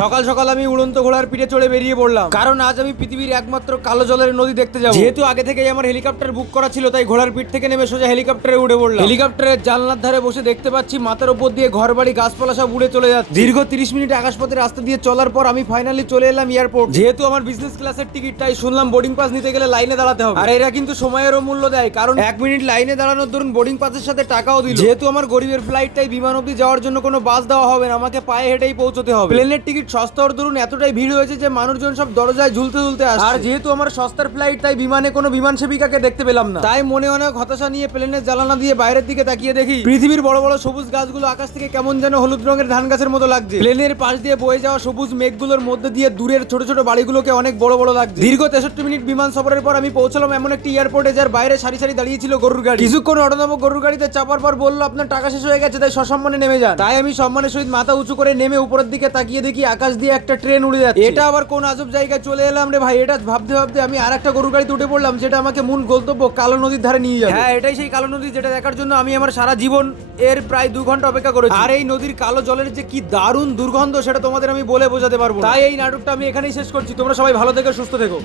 সকাল সকাল আমি উড়ন্ত ঘোড়ার পিঠে চড়ে বেরিয়ে পড়লাম, কারণ আজ আমি পৃথিবীর একমাত্র কালো জলের নদী দেখতে যাব। যেহেতু আগে থেকেই আমার হেলিকপ্টার বুক করা ছিল, তাই ঘোড়ার পিঠ থেকে নেমে সোজা হেলিকপ্টারে উঠে পড়লাম। হেলিকপ্টারের জানলার ধারে বসে দেখতে পাচ্ছি মাথার উপর দিয়ে ঘরবাড়ি গাছপালা সব উড়ে চলে যাচ্ছে। দীর্ঘ 30 মিনিট আকাশপথে রাস্তা দিয়ে চলার পর আমি ফাইনালি চলে এলাম এয়ারপোর্ট। যেহেতু আমার বিজনেস ক্লাসের টিকিট, তাই শুনলাম বোর্ডিং পাস নিতে গেলে লাইনে দাঁড়াতে হবে। আর এরা কিন্তু সময়েরও মূল্য দেয়, কারণ 1 মিনিট লাইনে দাঁড়ানোর দরুন বোর্ডিং পাসের সাথে টাকাও দিল। যেহেতু আমার গরিবের ফ্লাইট, তাই বিমান অবধি যাওয়ার জন্য কোনো বাস দেওয়া হবে না, আমাকে পায়ে হেঁটেই পৌঁছতে হবে। প্লেনের টিকিট সস্তার দরুন এতটাই ভিড় হয়েছে যে মানুষজন সব দরজায় ঝুলতে ঝুলতে আসছে। আর যেহেতু আমার সস্তার ফ্লাইট, তাই বিমানে কোনো বিমান সেবিকাকে দেখতে পেলাম না। তাই মনে অনেক হতাশা নিয়ে প্লেনের জানালা দিয়ে বাইরের দিকে তাকিয়ে দেখি পৃথিবীর বড় বড় সবুজ গাছগুলো আকাশ থেকে কেমন যেন হলুদ রঙের ধান গাছের মতো লাগছে। প্লেনের পাশ দিয়ে বয়ে যাওয়া সবুজ মেঘগুলোর মধ্যে দিয়ে দূরের ছোট ছোট বাড়িগুলোকে অনেক বড় বড় লাগছে। দীর্ঘ 63 মিনিট বিমান সফরের পর আমি পৌঁছলাম এমন একটি এয়ারপোর্টে, যার বাইরে সারি সারি দাঁড়িয়ে ছিল গরুর গাড়ি। কিছুক্ষণ অটোনব গরুর গাড়িতে চাপার পর বললো, আপনার টাকা শেষ হয়ে গেছে, তাই সসম্মানে নেমে যান। তাই আমি সম্মানের সহিত মাথা উঁচু করে নেমে উপরের দিকে তাকিয়ে দেখি আকাশ দিয়ে একটা ট্রেন উড়ে যাচ্ছে। এটা আবার কোন আজব জায়গায় চলে এলাম রে ভাই। এটা ভাবতে ভাবতে আমি আর একটা গরুর গাড়িতে উঠে পড়লাম, যেটা আমাকে মূল গন্তব্য কালো নদীর ধারে নিয়ে যাবে। হ্যাঁ, এটাই সেই কালো নদী, যেটা দেখার জন্য আমি আমার সারা জীবন এর প্রায় 2 ঘন্টা অপেক্ষা করেছি। আর এই নদীর কালো জলের যে কি দারুণ দুর্গন্ধ, সেটা তোমাদের আমি বলে বোঝাতে পারবো না। তাই এই নাটকটা আমি এখানেই শেষ করছি। তোমরা সবাই ভালো থেকো, সুস্থ থেকো।